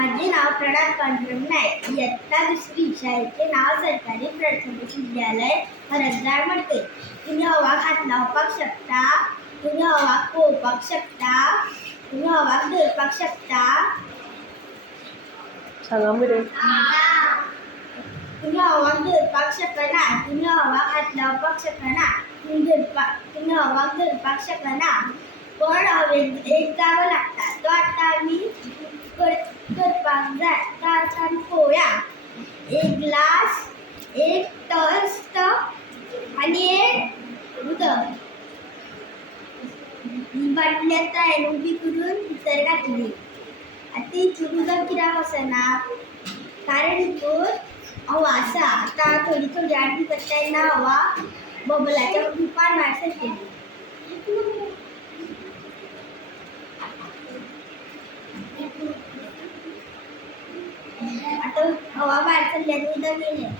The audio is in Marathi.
माझे नाव प्रणाम पांडुरंग नाईक. इयत्ता दुसरी. शाळेचे नाव सरकारी प्राथमिक विद्यालय हरदगार मडके. तुम्ही हवा हात लावपाक शकता, तुम्ही हवा पोवपाक शकता, तुम्ही हवा धरपाक शकता. सांगा मरे. तुम्ही हवा धरपाक शकना, तुम्ही हवा हात लावपाक शकना, तुम्ही हवा धरपाक शकना. पण हवेत एक जावं लागता, तो आता आम्ही करपाक जाय. तर आता आम्ही पोवया. एक ग्लास, एक टोस्ट आणि एक उदक. ही बाटली आता हांवें उबी करून भितर घातली. आतां हितून उदक कित्याक वचना? कारण हितून हवा आसा. आतां थोडी थोडी आरती करता तेन्ना हवा बबलाच्या रुपान भायर सरतली. आता हवा भायर सरली आनी उदक येयलें.